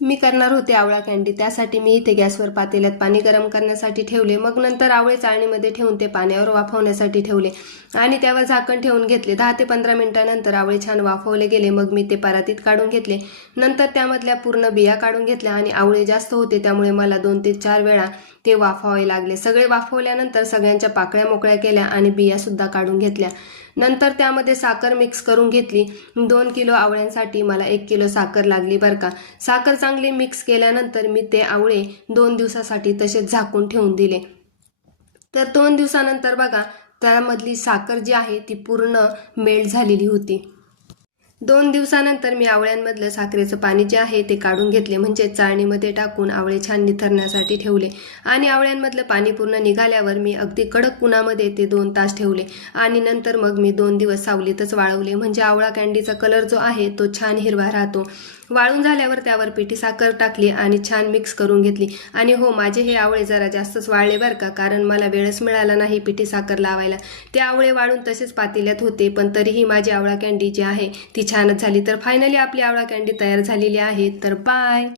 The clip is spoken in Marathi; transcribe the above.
मी करणार होते आवळा कँडी, त्यासाठी मी इथे गॅसवर पातेल्यात पाणी गरम करण्यासाठी ठेवले. मग नंतर आवळे चाळणीमध्ये ठेवून ते पाण्यावर वाफवण्यासाठी ठेवले आणि त्यावर झाकण ठेवून घेतले. 10 ते 15 मिनिटांनंतर आवळे छान वाफवले गेले. मग मी ते परातीत काढून घेतले. नंतर त्यामधल्या पूर्ण बिया काढून घेतल्या आणि आवळे जास्त होते त्यामुळे मला 2 ते 4 वेळा ते वाफवावे लागले. सगळे वाफवल्यानंतर सगळ्यांच्या पाकळ्या मोकळ्या केल्या आणि बिया सुद्धा काढून घेतल्या. नंतर त्यामध्ये साखर मिक्स करून घेतली. 2 किलो आवळ्यांसाठी मला 1 किलो साखर लागली बरं का. साखर चांगली मिक्स केल्यानंतर मी ते आवळे 2 दिवसासाठी तसेच झाकून ठेवून दिले. तर 2 दिवसानंतर बघा त्यामधली साखर जी आहे ती पूर्ण मेल्ट झालेली होती. 2 दिवसानंतर मी आवळ्यांमधलं साखरेचं पाणी जे आहे ते काढून घेतले, म्हणजे चाळणीमध्ये टाकून आवळे छान निथरण्यासाठी ठेवले आणि आवळ्यांमधलं पाणी पूर्ण निघाल्यावर मी अगदी कडक उन्हामध्ये ते 2 तास ठेवले आणि नंतर मग मी 2 दिवस सावलीतच वाळवले, म्हणजे आवळा कँडीचा कलर जो आहे तो छान हिरवा राहतो. वाळून झाल्यावर त्यावर पिठी साखर टाकली आणि छान मिक्स करून घेतली. आणि हो, माझे हे आवळे जरा जास्तच वाळले बरं का, कारण मला वेळच मिळाला नाही पिठी साखर लावायला. ते आवळे वाळून तसेच पातेल्यात होते, पण तरीही माझी आवळा कँडी जी आहे ती छानच झाली. तर फायनली आपली आवळा कँडी तयार झालेली आहे. तर बाय.